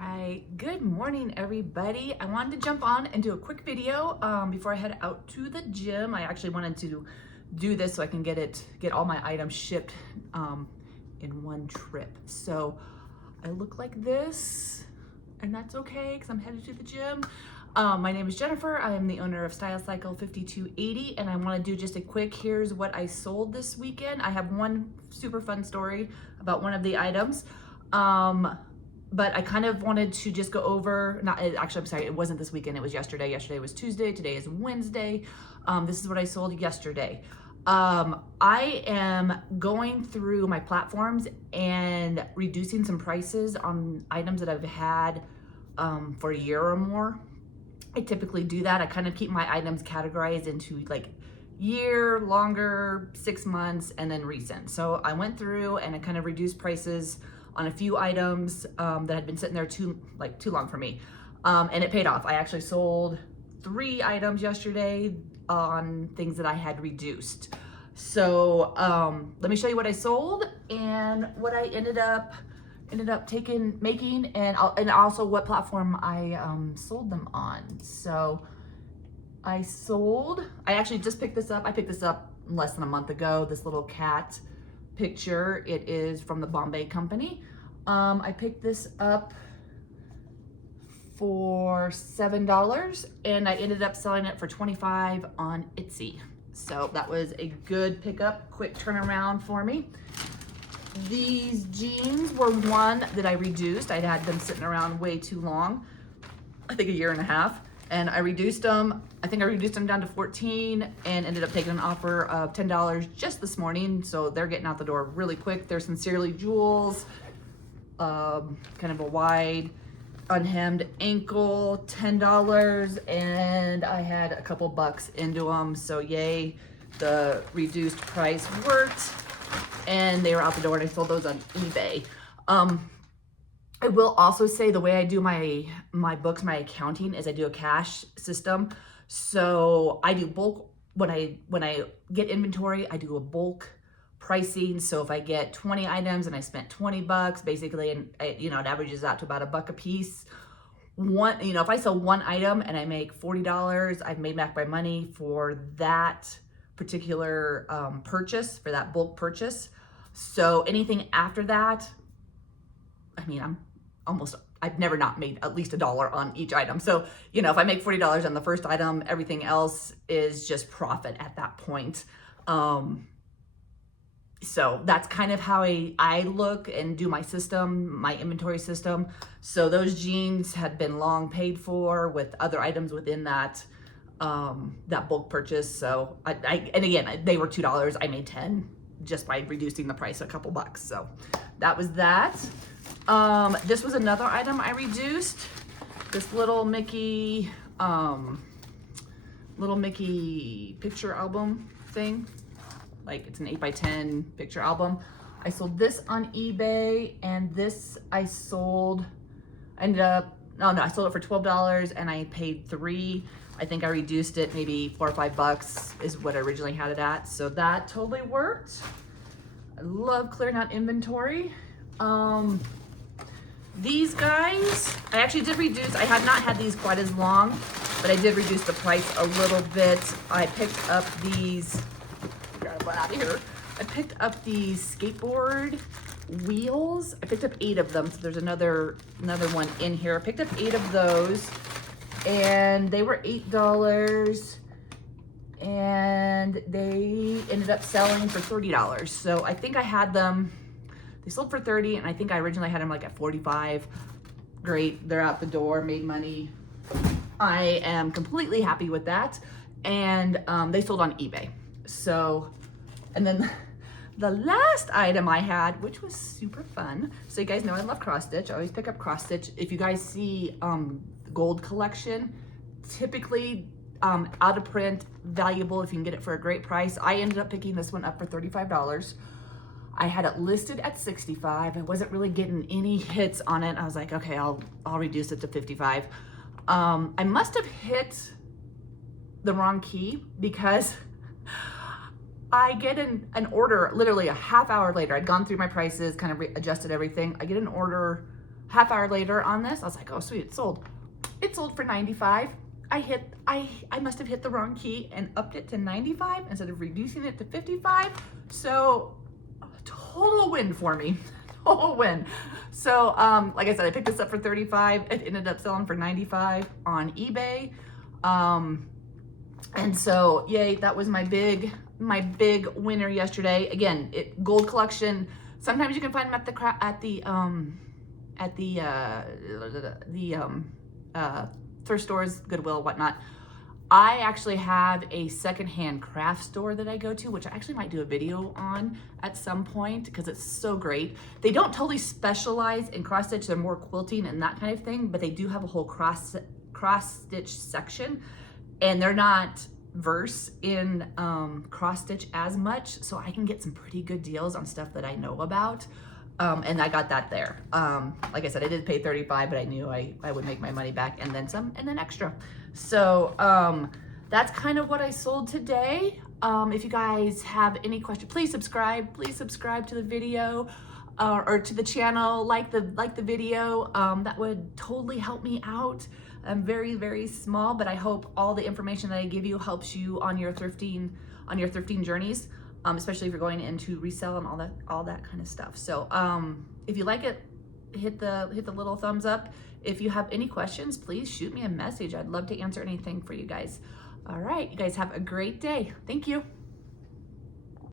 right, good morning everybody. I wanted to jump on and do a quick video before I head out to the gym. I actually wanted to do this so I can get all my items shipped in one trip. So I look like this, and that's okay because I'm headed to the gym. My name is Jennifer. I am the owner of Style Cycle 5280, and I want to do just a quick, here's what I sold this weekend. I have one super fun story about one of the items. But I kind of wanted to just go over, actually, I'm sorry, it wasn't this weekend, it was yesterday. Yesterday was Tuesday, today is Wednesday. This is what I sold yesterday. I am going through my platforms and reducing some prices on items that I've had for a year or more. I typically do that. I kind of keep my items categorized into like year, longer, 6 months, and then recent. So I went through and I kind of reduced prices on a few items that had been sitting there too long for me. And it paid off. I actually sold 3 items yesterday on things that I had reduced. So let me show you what I sold and what I ended up making, and also what platform I sold them on. So I actually just picked this up. I picked this up less than a month ago, this little cat picture. It is from the Bombay company. I picked this up for $7 and I ended up selling it for $25 on Etsy. So that was a good pickup, quick turnaround for me. These jeans were one that I reduced. I'd had them sitting around way too long, I think a year and a half. And I reduced them. I think I reduced them down to 14 and ended up taking an offer of $10 just this morning. So they're getting out the door really quick. They're Sincerely Jewels, kind of a wide unhemmed ankle, $10. And I had a couple bucks into them. So yay, the reduced price worked. And they were out the door, and I sold those on eBay. I will also say the way I do my books, my accounting, is I do a cash system. So I do bulk, when I get inventory, I do a bulk pricing. So if I get 20 items and I spent $20, basically, and it averages out to about $1 a piece. If I sell one item and I make $40, I've made back my money for that particular purchase, for that bulk purchase. So anything after that, I've never not made at least $1 on each item. So, if I make $40 on the first item, everything else is just profit at that point. So that's kind of how I look and do my system, my inventory system. So those jeans had been long paid for with other items within that bulk purchase. So and again, they were $2. I made 10 just by reducing the price a couple bucks. So that was that. This was another item I reduced. This little Mickey picture album thing. Like, it's an 8x10 picture album. I sold this on eBay, and this I sold it for $12 and I paid $3. I think I reduced it maybe $4 or $5 is what I originally had it at. So that totally worked. I love clearing out inventory. These guys, I actually did reduce. I had not had these quite as long, but I did reduce the price a little bit. I picked up these, out of here. I picked up these skateboard wheels. I picked up 8 of them. So there's another one in here. I picked up 8 of those, and they were $8, and they ended up selling for $30. So I think I had them, they sold for $30, and I think I originally had them like at $45. Great, they're out the door, made money. I am completely happy with that. And they sold on eBay. So, and then the last item I had, which was super fun. So you guys know I love cross stitch. I always pick up cross stitch. If you guys see gold collection, typically out of print, valuable if you can get it for a great price. I ended up picking this one up for $35. I had it listed at $65. I wasn't really getting any hits on it. I was like, okay, I'll reduce it to $55. I must have hit the wrong key because I get an order literally a half hour later. I'd gone through my prices, kind of adjusted everything. I get an order half hour later on this, I was like, oh sweet, it's sold. It sold for 95. I must have hit the wrong key and upped it to 95 instead of reducing it to 55. So total win for me, total win. So like I said, I picked this up for 35. It ended up selling for 95 on eBay. And so yay, that was my big winner yesterday. Again, gold collection. Sometimes you can find them at the thrift stores, Goodwill, whatnot. I actually have a secondhand craft store that I go to, which I actually might do a video on at some point because it's so great. They don't totally specialize in cross stitch. They're more quilting and that kind of thing, but they do have a whole cross stitch section, and they're not verse in cross stitch as much, so I can get some pretty good deals on stuff that I know about. And I got that there. Like I said, I did pay 35, but I knew I would make my money back and then some and then extra. So that's kind of what I sold today. If you guys have any questions, please subscribe to the video or to the channel, like the video. That would totally help me out. I'm very, very small, but I hope all the information that I give you helps you on your thrifting journeys. Especially if you're going into resell and all that kind of stuff. So if you like it, hit the little thumbs up. If you have any questions, please shoot me a message. I'd love to answer anything for you guys. All right, you guys have a great day. Thank you.